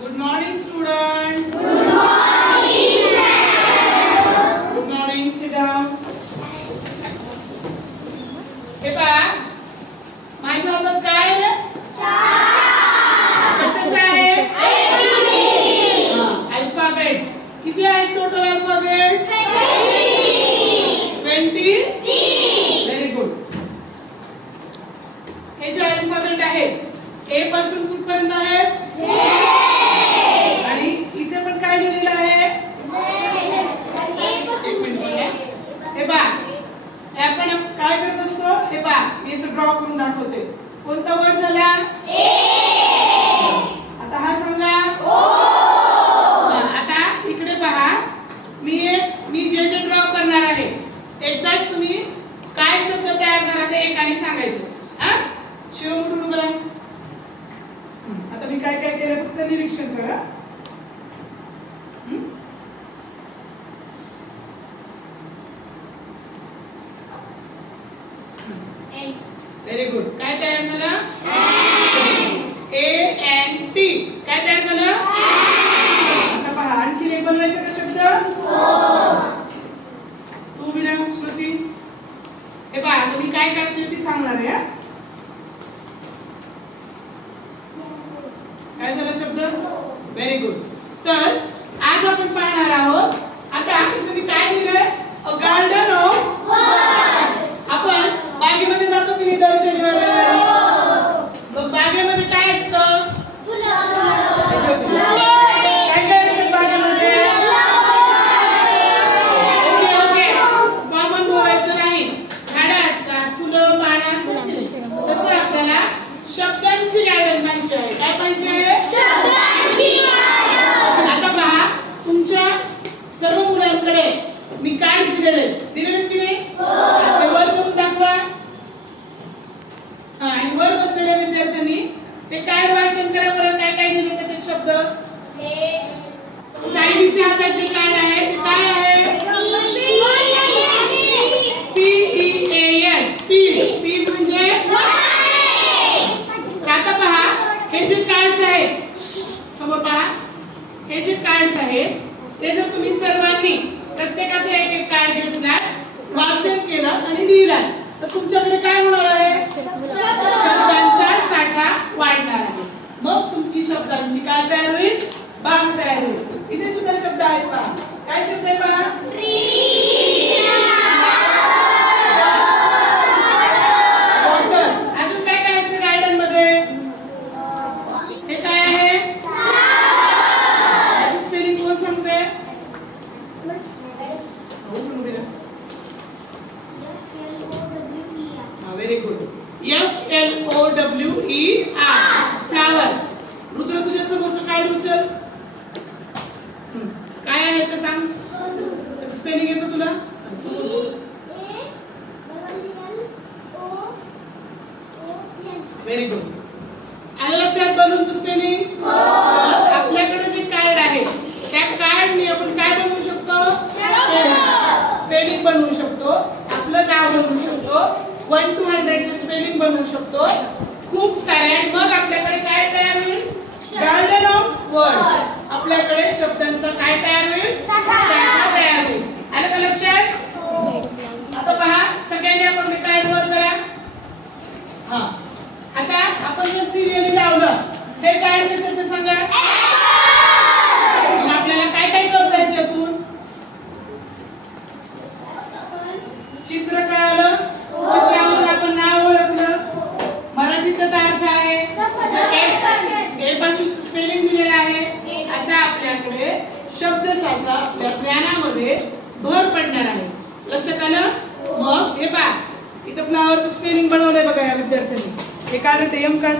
Good morning, students. Good morning, ma'am. Good morning. Sit down. हे पहा, माझ्या हातात काय आहे? कशाचं आहे? अल्फाबेट्स. किती आहेत टोटल अल्फाबेट्स? 20. Very good. हे जे अल्फाबेट आहेत ए पासून कुठपर्यंत आहेत? आणि इथे पण काय लिहिलेलं आहे? एक मिनिट. हे पहा, आपण काय करत असतो? हे पहा, मी असं ड्रॉ करून दाखवते. कोणता वर्ड झाला? आता हा सांगा. आता इकडे पहा, मी जे ड्रॉ करणार आहे एकदाच तुम्ही काय शब्द तयार झाला ते एकाने सांगायचं. शिव उठून बघा. आता मी काय काय केलं फक्त निरीक्षण करा. Very good. काय तयार झालं? ANT. काय तयार झालं? आता पहा, आणखी एक बनवायचं का शब्द? तू बिना श्रुती. हे पहा, तुम्ही काय करते ती सांगणार आहे. काय झाला शब्द? Very good. तर आज आपण पाहणार आहोत. आता तुम्ही काय लिहिलंय? अ गार्डन ऑफ वर्ड्स. आपण बागेमध्ये जातो की दर शनिवारी? मग बागेमध्ये काय असतं? काय काय असतं बागेमध्ये? ओके, कॉमन बोलायचं नाही. झाडं असतात, फुलं, पानं असतात. तसं आपल्याला शब्दांची गार्डन पाहिजे आहे. काय पाहिजे? आता पहा, तुमच्या सर्व मुलांकडे मी कार्ड दिलेले की नाही? ते वर करून दाखवा. आणि वर बसलेल्या विद्यार्थ्यांनी ते कार्ड वाचन करा. बरं, काय काय लिहिले त्याचे शब्द? सायलीच्या हाताचे कार्ड आहे. ते काय आहे? PEAS. पीज म्हणजे? आता पहा, हे जे कार्ड्स आहेत समोर पहा, हे जे कार्ड्स आहेत ते जर तुम्ही सर्वांनी प्रत्येकाचं एक एक कार्ड घेतला, वाचन केलं आणि लिहिलं तर तुमच्याकडे काय होणार आहे? शब्दांचा साठा वाढणार आहे. मग तुमची शब्दांची काय तयार होईल? बाग तयार होईल. इथे सुद्धा शब्द आहेत पहा. काय शब्द आहे पहा? अजून काय काय असते गार्डन मध्ये? हे काय आहे? स्पेलिंग कोण सांगते? Very good. FLOWER. Flower. Rudra, तुझ्या समोरचं काय उचल. काय आहे ते सांग. स्पेलिंग येतं तुला? Very good. आलं लक्षात बलूनचं स्पेलिंग? आपल्याकडे जे कार्ड आहे त्या कार्डने आपण काय बनवू शकतो? स्पेलिंग बनवू शकतो. आपलं नाव बनवू शकतो. 1 to 100 स्पेलिंग बनवू शकतो. खूप सारे. आणि मग आपल्याकडे काय तयार होईल? Garden of words. आपल्याकडे शब्दांचा काय तयार होईल? साठा तयार होईल. आलं का लक्षात? आता पहा, सगळ्यांनी आपण कार्ड वर करा. आता आपण जर सिरियली लावलं, हे कार्ड कशाचं सांगा? आपल्याला काय काय करता याच्यातून? चित्र कळालं. चित्रावरून आपण नाव ओळखलं. मराठीतच अर्थ आहे. ए पासून स्पेलिंग दिलेलं आहे. असा आपल्याकडे शब्दसाठा आपल्या ज्ञानामध्ये भर पडणार आहे. लक्षात आलं? मग हे पहा, इथं फ्लावरचं स्पेलिंग बनवलंय बघा या विद्यार्थ्यांनी. हे काढ, एम काढ.